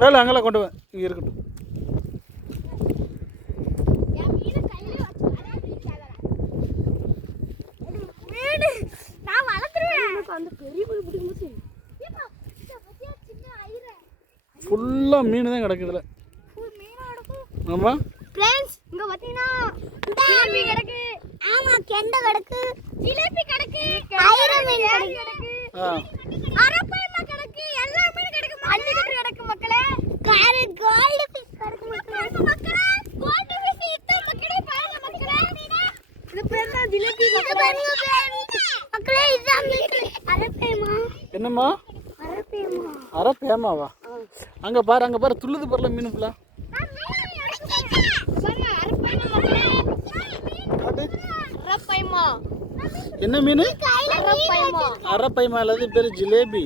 வேலை அங்கெல்லாம் கொண்டு வா, இங்கே இருக்கட்டும். ஃபுல்லாக மீன் தான் கிடக்குதுல. ஆமாம் ஃப்ரெண்ட்ஸ், இங்க பாத்தீங்கன்னா ஜிலேபி கிடக்கு. ஆமா, கெண்டை கிடக்கு, ஜிலேபி கிடக்கு, ஐர மீன் கிடக்கு, அரப்பைமா கிடக்கு, எல்லா மீன் கிடக்கு, அள்ளிட்டு கிடக்கு மக்களே. கேரட் கோல்ட் ஃபிஷ் கிடக்கு மக்களே. கோல்ட் ஃபிஷ் இத்த மக்களே பாருங்க மக்களே. இது பேர் தான் ஜிலேபி மக்களே. மக்களே இதான் மீன் அரப்பைமா. என்னம்மா? அரப்பைமா. அரப்பைமாவா? அங்கே பாரு, அங்கே பாரு, துள்ளுது பரல மீன் ஃபுல்லா. என்ன மீன்? அரப்பைமா அல்லது பேரு ஜிலேபி.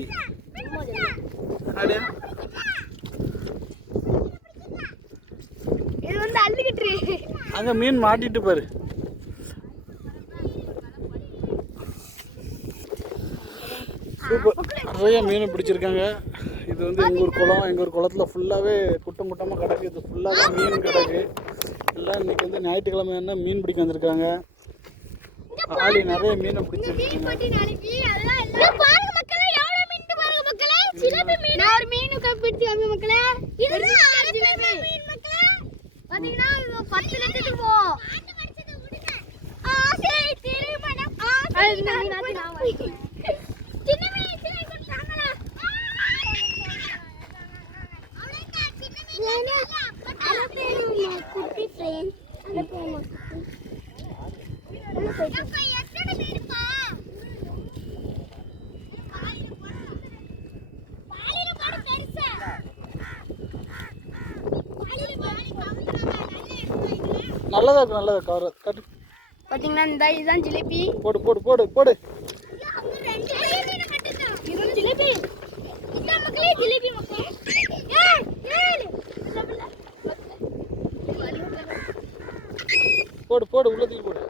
இது வந்து அள்ளிக்கிட்டு அங்க மீன் மாட்டிட்டு பாரு. சூப்பர், நிறைய மீன் பிடிச்சிருக்காங்க. இது வந்து எங்கள் ஊர் குளம். எங்கள் ஊர் குளத்தில் ஃபுல்லாகவே கூட்டம் கூட்டமாக கிடக்கு. இது ஃபுல்லாகவே மீன் கிடக்கு. எல்லாம் இன்னைக்கு வந்து ஞாயிற்றுக்கிழமை என்ன மீன் பிடிக்க வந்திருக்காங்க. ஆளி நிறைய மீனை பிடிச்சிருக்காங்க. நல்லதா இருக்கு, நல்லதா கவர் கட்டு. பாத்தீங்கன்னா இந்த இதுதான் ஜிலேபி. போடு போடு போடு போடு. இது ஜிலேபி. இந்த மக்களே ஜிலேபி மக்களே. போடு போடு, உள்ளதுக்கு போடு.